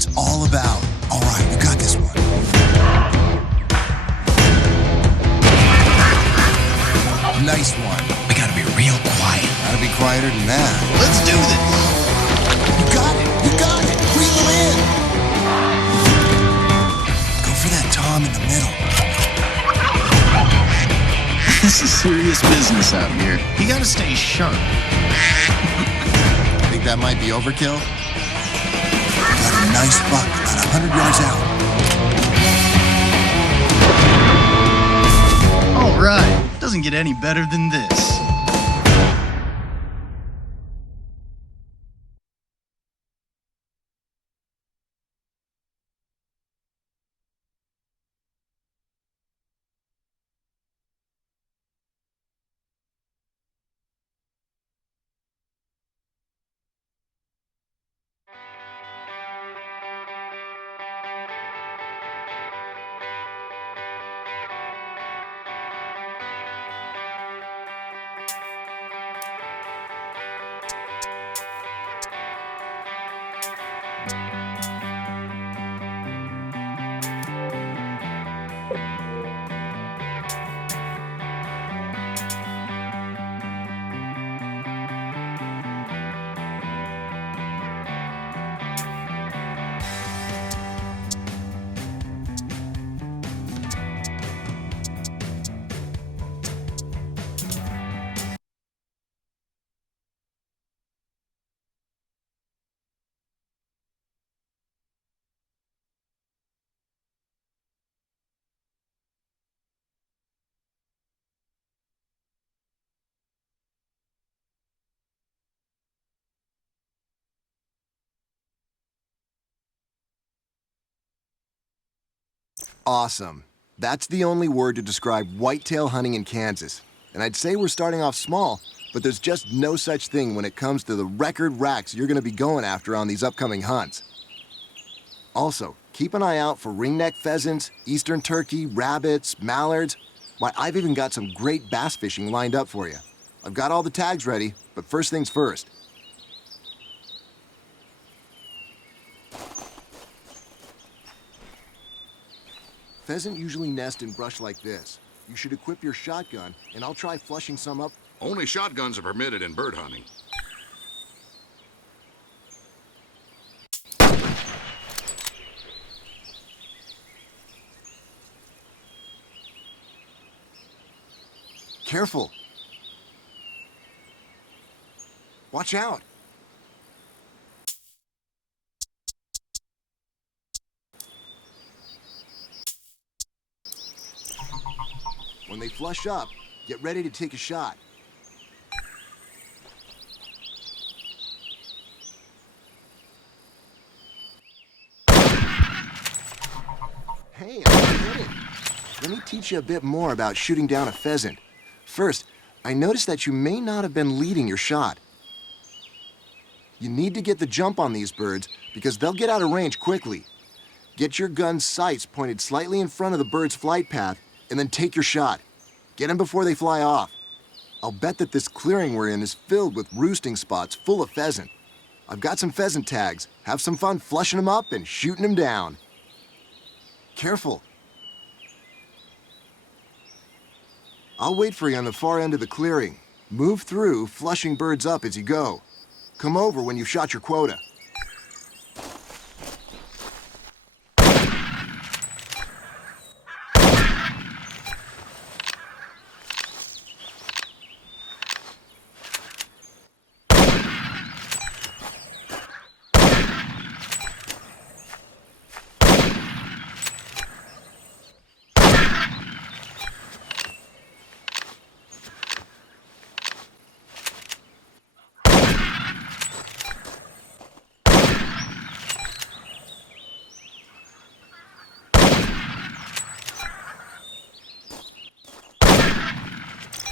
it's all about. All right, you got this one. Nice one. We gotta be real quiet. Gotta be quieter than that. Let's do this. You got it. You got it. Reel them in. Go for that tom in the middle. This is serious business out here. You gotta stay sharp. Think that might be overkill? Got a nice buck about 100 yards out. All right. Doesn't get any better than this. Awesome. That's the only word to describe whitetail hunting in Kansas. And I'd say we're starting off small, but there's just no such thing when it comes to the record racks you're going to be going after on these upcoming hunts. Also, keep an eye out for ringneck pheasants, eastern turkey, rabbits, mallards. Why, I've even got some great bass fishing lined up for you. I've got all the tags ready, but first things first. Pheasant usually nest in brush like this. You should equip your shotgun, and I'll try flushing some up. Only shotguns are permitted in bird hunting. Careful. Watch out. When they flush up, get ready to take a shot. Hey, I'm kidding. Let me teach you a bit more about shooting down a pheasant. First, I noticed that you may not have been leading your shot. You need to get the jump on these birds because they'll get out of range quickly. Get your gun's sights pointed slightly in front of the bird's flight path and then take your shot. Get them before they fly off. I'll bet that this clearing we're in is filled with roosting spots full of pheasant. I've got some pheasant tags. Have some fun flushing them up and shooting them down. Careful. I'll wait for you on the far end of the clearing. Move through, flushing birds up as you go. Come over when you've shot your quota.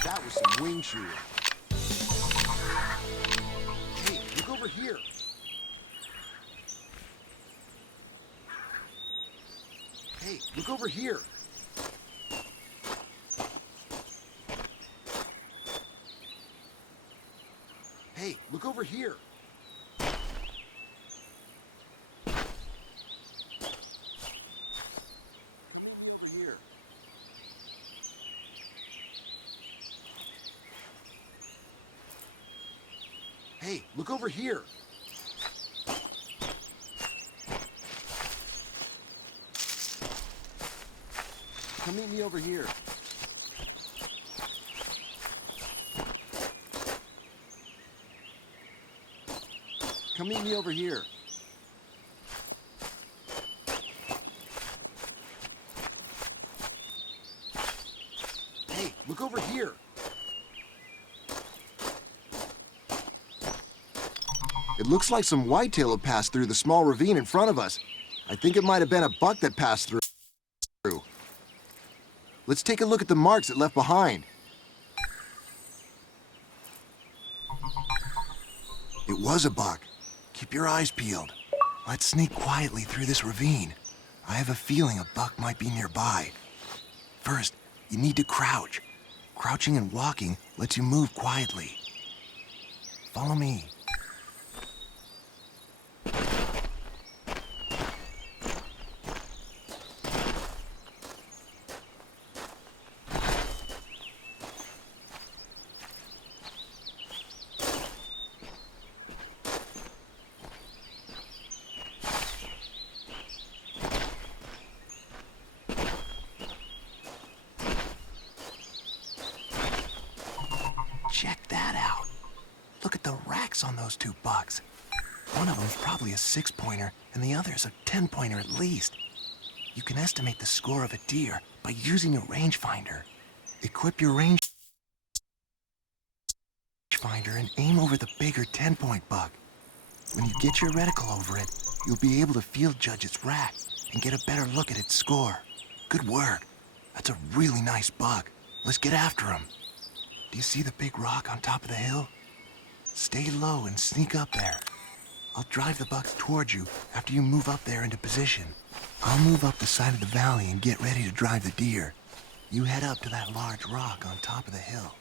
That was some wing shooting. Hey, look over here. Hey, look over here. Hey, look over here. Hey, look over here. Come meet me over here. Come meet me over here. Hey, look over here. It looks like some whitetail have passed through the small ravine in front of us. I think it might have been a buck that passed through. Let's take a look at the marks it left behind. It was a buck. Keep your eyes peeled. Let's sneak quietly through this ravine. I have a feeling a buck might be nearby. First, you need to crouch. Crouching and walking lets you move quietly. Follow me. Check that out. Look at the racks on those two bucks. One of them's probably a 6-pointer, and the other's a 10-pointer at least. You can estimate the score of a deer by using a rangefinder. Equip your rangefinder and aim over the bigger 10-point buck. When you get your reticle over it, you'll be able to field judge its rack and get a better look at its score. Good work. That's a really nice buck. Let's get after him. Do you see the big rock on top of the hill? Stay low and sneak up there. I'll drive the bucks towards you after you move up there into position. I'll move up the side of the valley and get ready to drive the deer. You head up to that large rock on top of the hill.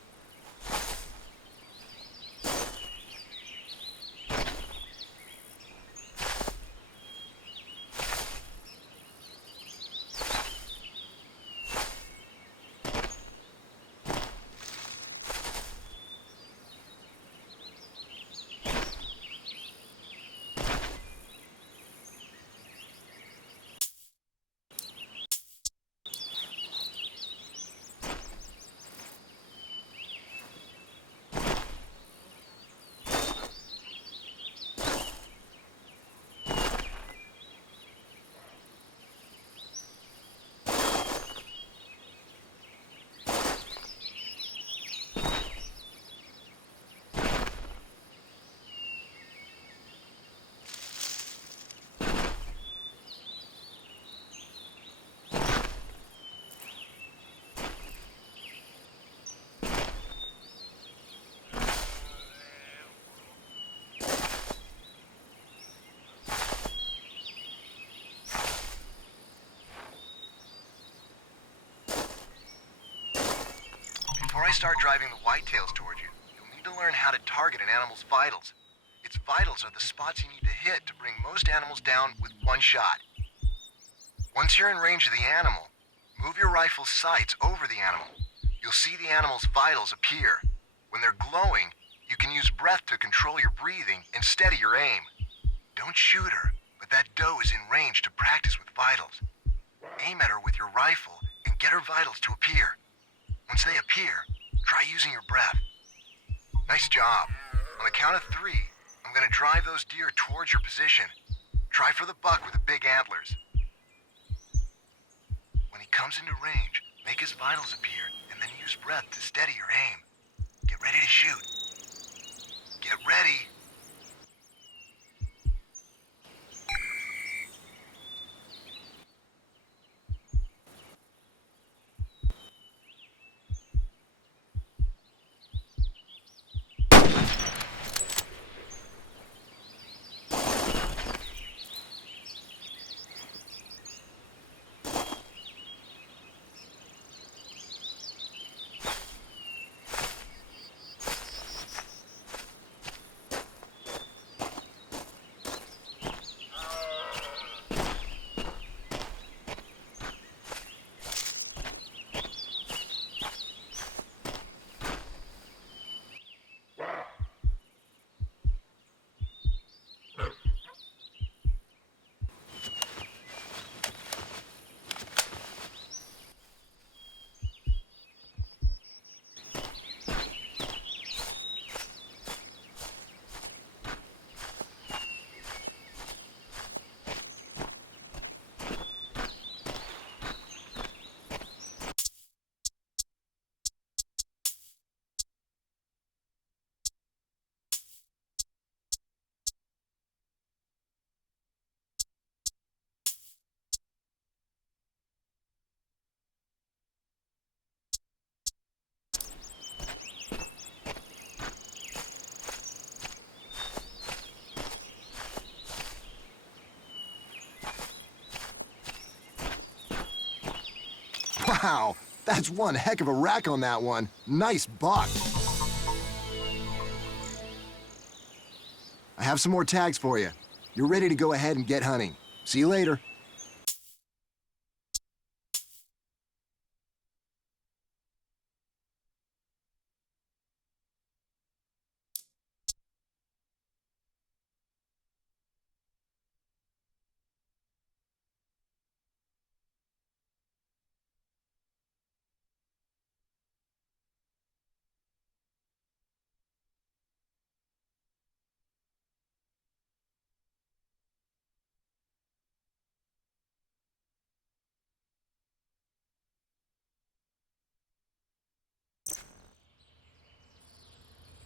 Before I start driving the whitetails toward you, you'll need to learn how to target an animal's vitals. Its vitals are the spots you need to hit to bring most animals down with one shot. Once you're in range of the animal, move your rifle's sights over the animal. You'll see the animal's vitals appear. When they're glowing, you can use breath to control your breathing and steady your aim. Don't shoot her, but that doe is in range to practice with vitals. Aim at her with your rifle and get her vitals to appear. Once they appear, try using your breath. Nice job. On the count of 3, I'm gonna drive those deer towards your position. Try for the buck with the big antlers. When he comes into range, make his vitals appear and then use breath to steady your aim. Get ready to shoot. Get ready. Wow, that's one heck of a rack on that one. Nice buck. I have some more tags for you. You're ready to go ahead and get hunting. See you later.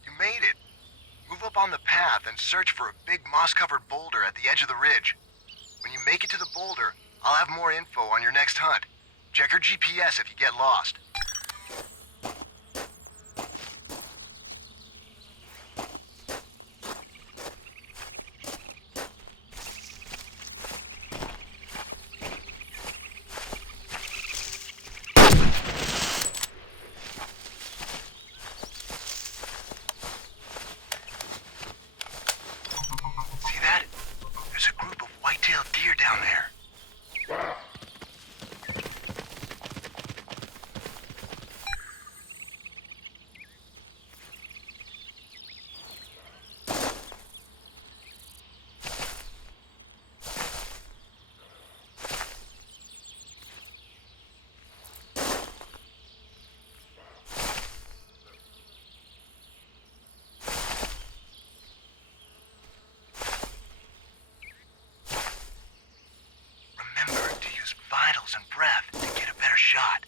You made it. Move up on the path and search for a big moss-covered boulder at the edge of the ridge. When you make it to the boulder, I'll have more info on your next hunt. Check your GPS if you get lost. See that? There's a group of white-tailed deer down there. Remember to use vitals and breath to get a better shot.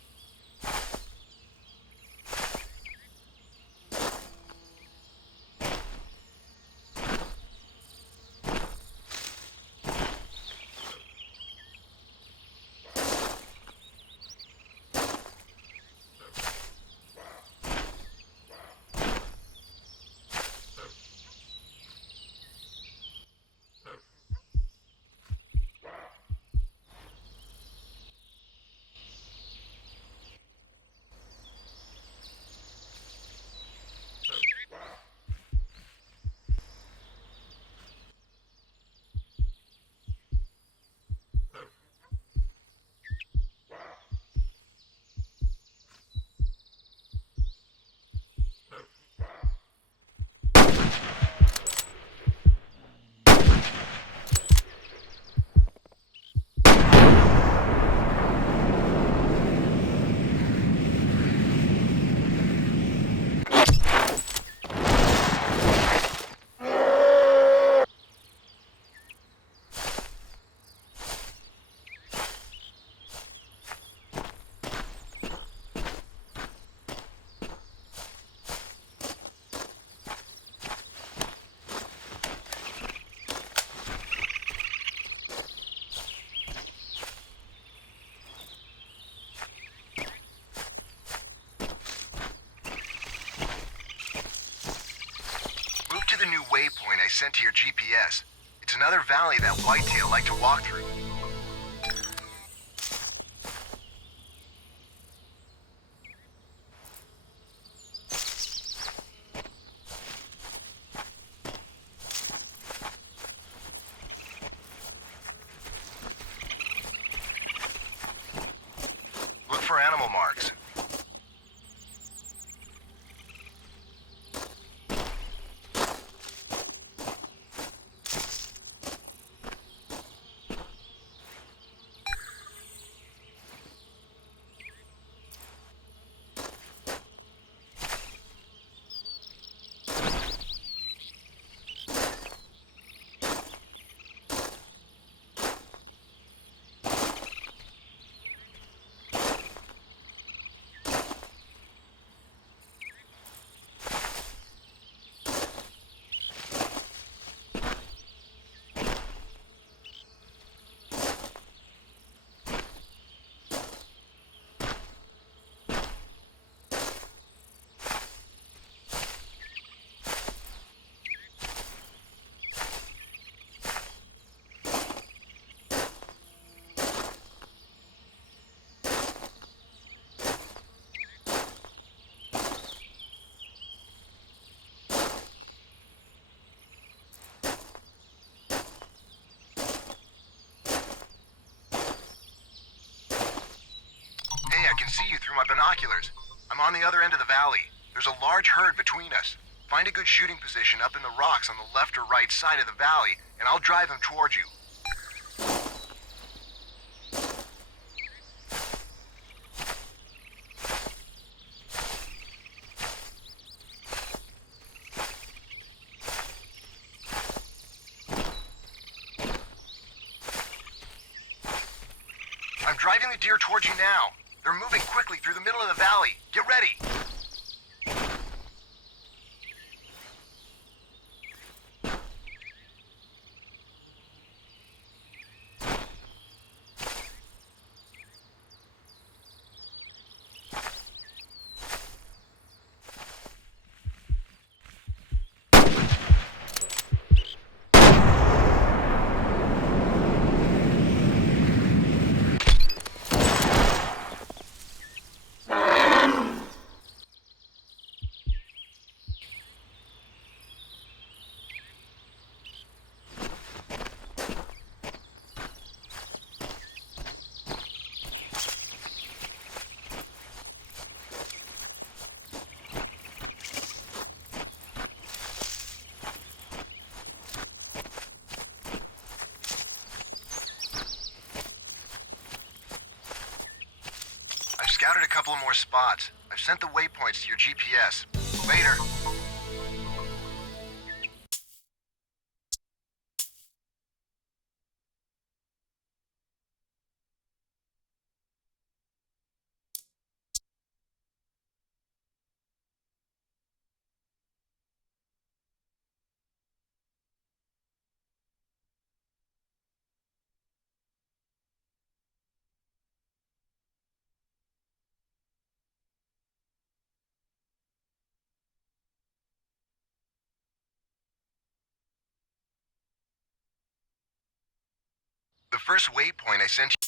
Move to the new waypoint I sent to your GPS. It's another valley that whitetail like to walk through. Look for animal marks. through my binoculars. I'm on the other end of the valley. There's a large herd between us. Find a good shooting position up in the rocks on the left or right side of the valley, and I'll drive them towards you. I'm driving the deer towards you now. They're moving quickly through the middle of the valley. Get ready. I've scouted a couple of more spots. I've sent the waypoints to your GPS. Later. The first waypoint I sent you.